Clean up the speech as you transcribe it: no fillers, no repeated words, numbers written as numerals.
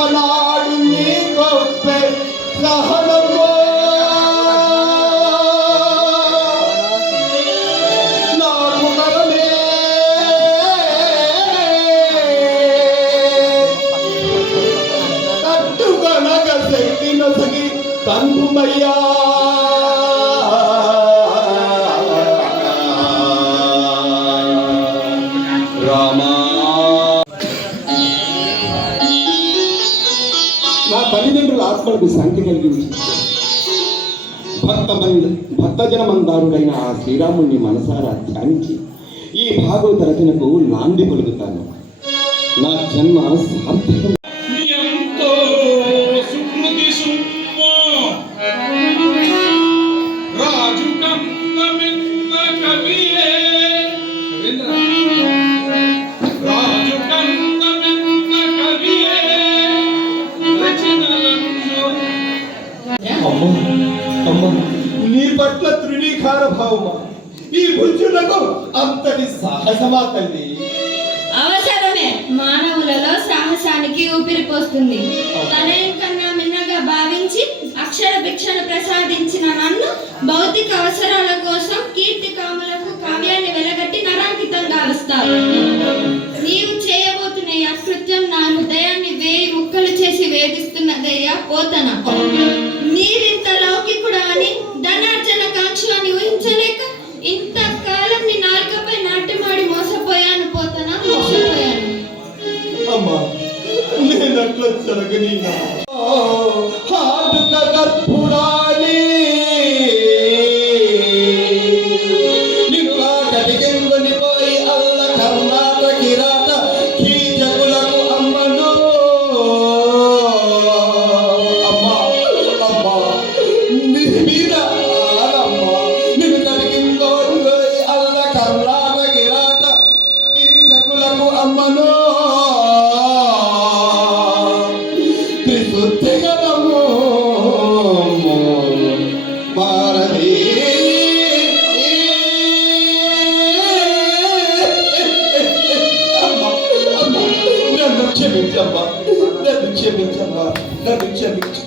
అమ్మనాడు నీ గొప్పే సహనమో నాకు మరలే తట్టుగనగ శక్తి నొసగి తండ్రుమయ్యా నా తల్లిదండ్రుల ఆత్మలకు శాంతి కలిగించి భక్తజనమందారుడైన ఆ శ్రీరాముణ్ణి మనసారా ధ్యానించి ఈ భాగవత రచనకు నాంది పలుకుతాను. నా జన్మ సార్థకం. నీ పట్ల తృణీకార భావమా ఈ బుద్ధులకు అంతటి సాహసమా తల్లి? అవసరమే, మానవులలో సాహసానికి ఊపిరి పోస్తుంది. తనయం కన్నా మిన్నగా భావించి అక్షర భిక్షను ప్రసాదించిన నన్ను భౌతిక అవసరాల కోసం కీర్తి కాములకు కావ్యాన్ని వెలగట్టి నరాంకితం గావిస్తావు. నీవు చేయబోతున్న ఈ అకృత్యం నా హృదయాన్ని వేయి ముక్కలు చేసి వేధిస్తున్నదయ్యా పోతన. నీవింత లౌకికుడు అని ధనార్జన కాంక్ష అని ఊహించలేక ఇంతకాలం నీ నాలుకపై నాట్యమాడి మోసపోయాను పోతన, మోసపోయాను. అమ్మా, నేనట్లా జరగని గర్భురాలి నిన్ను కటికెందుని పోయి అల్ల కర్ణాట కిరాట కీజకులకు అమ్మను. అమ్మా అమ్మా నీ మీద అమ్మా నిన్ను కటికెందుని పోయి అల్ల కర్ణాట కిరాట కీజకులకు అమ్మను. త్రిశుద్ధిగతము భారతీ నన్ను క్షమించమ్మా, నన్ను క్షమించమ్మా, నన్ను క్షమించు.